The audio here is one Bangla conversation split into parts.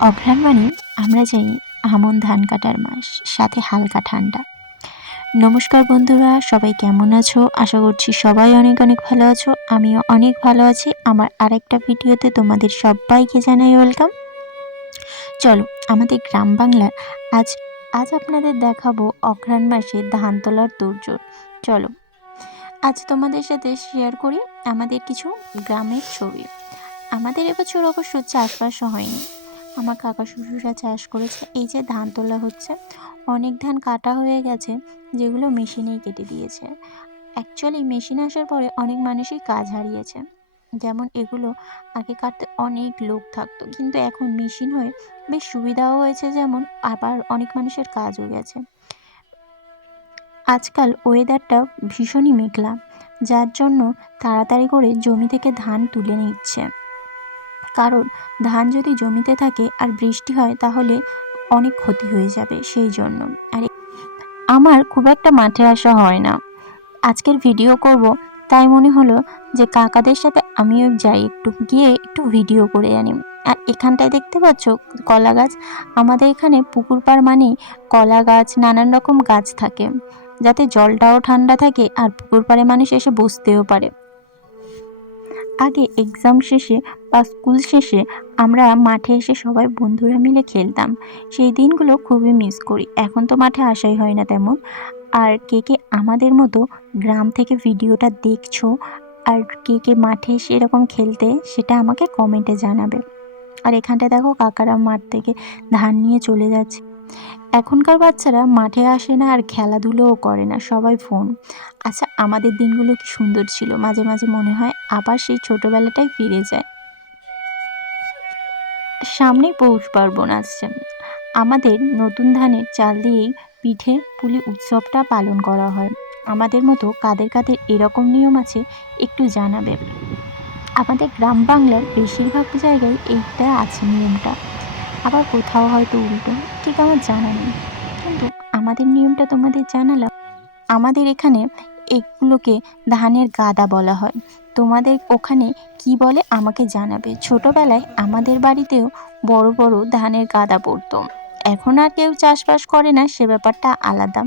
অঘ্রাণ মানে আমরা জানি আমন ধান কাটার মাস, সাথে হালকা ঠান্ডা। নমস্কার বন্ধুরা, সবাই কেমন আছো? আশা করছি সবাই অনেক অনেক ভালো আছো, আমিও অনেক ভালো আছি। আমার আরেকটা ভিডিওতে তোমাদের সবাইকে জানাই ওয়েলকাম। চলো, আমাদের গ্রাম বাংলার আজ আজ আপনাদের দেখাবো অঘ্রাণ মাসে ধান তোলার তোড়জোড় চলো, আজ তোমাদের সাথে শেয়ার করি আমাদের কিছু গ্রামের ছবি। আমাদের এবছর অবশ্য চাষবাস হয়নি। আমার কাকা শ্বশুররা চাষ করেছে। এই যে ধান তোলা হচ্ছে, অনেক ধান কাটা হয়ে গেছে, যেগুলো মেশিনেই কেটে দিয়েছে। অ্যাকচুয়ালি মেশিন আসার পরে অনেক মানুষই কাজ হারিয়েছে। যেমন এগুলো আগে কাটতে অনেক লোক থাকতো, কিন্তু এখন মেশিন হয়ে বেশ সুবিধাও হয়েছে যেমন, আবার অনেক মানুষের কাজও গেছে। আজকাল ওয়েদারটা ভীষণই মেঘলা, যার জন্য তাড়াতাড়ি করে জমি থেকে ধান তুলে নিচ্ছে। কারণ ধান যদি জমিতে থাকে আর বৃষ্টি হয়, তাহলে অনেক ক্ষতি হয়ে যাবে সেই জন্য। আর, আমার খুব একটা মাঠে আসা হয় না। আজকের ভিডিও করব, তাই মনে হলো যে কাকাদের সাথে আমিও যাই একটু, গিয়ে একটু ভিডিও করে আনি। আর এখানটায় দেখতে পাচ্ছ কলা গাছ? আমাদের এখানে পুকুর পাড় মানেই কলা গাছ, নানান রকম গাছ থাকে। যাতে জলটাও ঠান্ডা থাকে আর পুকুর পাড়ে মানুষ এসে বসতেও পারে। আগে এক্সাম শেষে বা স্কুল শেষে আমরা মাঠে এসে সবাই বন্ধুরা মিলে খেলতাম। সেই দিনগুলো খুবই মিস করি। এখন তো মাঠে আসাই হয় না তেমন। আর কে কে আমাদের মতো গ্রাম থেকে ভিডিওটা দেখছ আর কে কে মাঠে এসে এরকম খেলতে, সেটা আমাকে কমেন্টে জানাবে। আর এখানটা দেখো কাকারা মাঠ থেকে ধান নিয়ে চলে যাচ্ছে। এখনকার বাচ্চারা মাঠে আসে না আর খেলাধুলোও করে না, সবাই ফোন আচ্ছা আমাদের দিনগুলো কি সুন্দর ছিল? মাঝে মাঝে মনে হয় আবার সেই ছোটবেলাটাই ফিরে যায়। সামনেই পৌষ পার্বণ আসছে। আমাদের নতুন ধানের চাল দিয়েই পিঠে পুলি উৎসবটা পালন করা হয়। আমাদের মতো কাদের কাদের এরকম নিয়ম আছে একটু জানাবে আমাদের গ্রাম বাংলার বেশিরভাগ জায়গায় এইটা আছে নিয়মটা। আবার কোথাও হয়তো উল্টো। ঠিক আমার জানা নেই। কিন্তু আমাদের নিয়মটা তোমাদের জানালাম। আমাদের এখানে এগুলোকে ধানের গাদা বলা হয়। তোমাদের ওখানে কি বলে আমাকে জানাবে। ছোটবেলায় আমাদের বাড়িতেও বড় বড় ধানের গাদা পড়তো। এখন আর কেউ চাষবাস করে না, সে ব্যাপারটা আলাদা।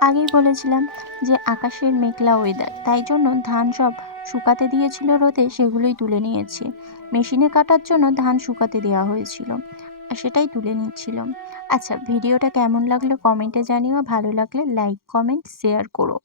আগেই বলেছিলাম যে আকাশের মেঘলা ওয়েদার তাই জন্য ধান সব শুকাতে দিয়েছিল রোদে, সেগুলোই তুলে নিয়েছি। মেশিনে কাটার জন্য ধান শুকাতে দেওয়া হয়েছিল, সেটাই তুলে নিচ্ছিল আচ্ছা ভিডিওটা কেমন লাগল কমেন্টে জানিও, ভালো লাগলে লাইক, কমেন্ট, শেয়ার করো।